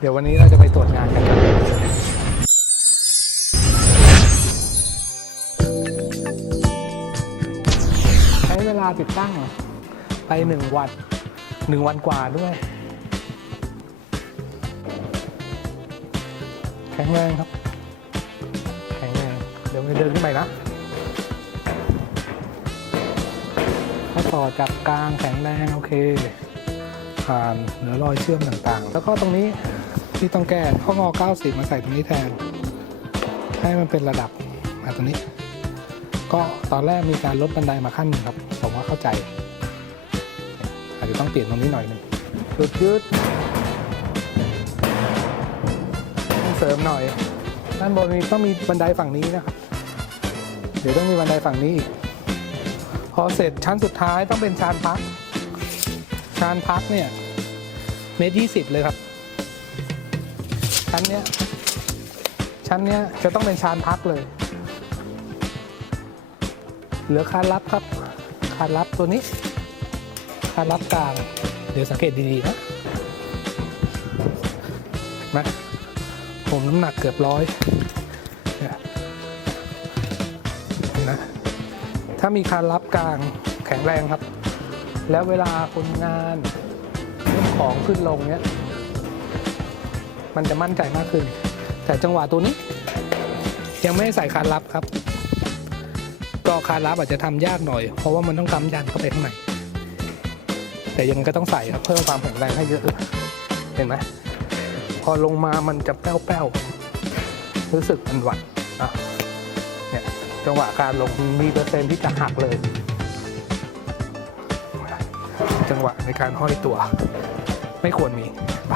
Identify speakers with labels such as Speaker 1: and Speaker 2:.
Speaker 1: เดี๋ยววันนี้เราจะไปตรวจงานกันครับใช้เวลาติดตั้งไปหนึ่งวันหนึ่งวันกว่าด้วย แข็งแรงครับ แข็งแรง เดี๋ยวไปเดินขึ้นไปนะถ้าต่อจากกลางแข็งแรง โอเคผ่านเหลือรอยเชื่อมต่างๆ แล้วก็ตรงนี้ ที่ต้องแก้ข้องอ90 มาใส่ตรงนี้แทน ให้มันเป็นระดับมาตรงนี้ ก็ตอนแรกมีการลดบันไดมาขั้นหนึ่งครับ ผมว่าเข้าใจ อาจจะต้องเปลี่ยนตรงนี้หน่อยหนึงยืดยืดต้องเสริมหน่อย ด้านบนมีต้องมีบันไดฝั่งนี้นะครับ เดี๋ยวต้องมีบันไดฝั่งนี้อีกพอเสร็จชั้นสุดท้ายต้องเป็นชานพัก ชานพักเนี่ยเมตรยี่สิบเลยครับ ชั้นเนี้ยชั้นเนี้ยจะต้องเป็นชานพักเลย เหลือคานรับครับคานรับตัวนี้คานรับกลาง เดี๋ยวสังเกตดีๆนะนะผมน้ำหนักเกือบร้อยเนี่ยนะถ้ามีคานรับกลางแข็งแรงครับ แล้วเวลาคนงานยกของขึ้นลงเนี้ย มันจะมั่นใจมากขึ้น แต่จังหวะตัวนี้ ยังไม่ใส่คานลับครับ ก็คานลับอาจจะทำยากหน่อย เพราะว่ามันต้องกำยันเข้าไปข้างในแต่ยังก็ต้องใส่ครับเพิ่มความแข็งแรงให้เยอะเห็นไหมพอลงมามันจะแป้วๆรู้สึกมันหวัดอะเนี่ยจังหวะการลงมีเปอร์เซ็นต์ที่จะหักเลย จังหวะในการห้อยตัว ไม่ควรมีไป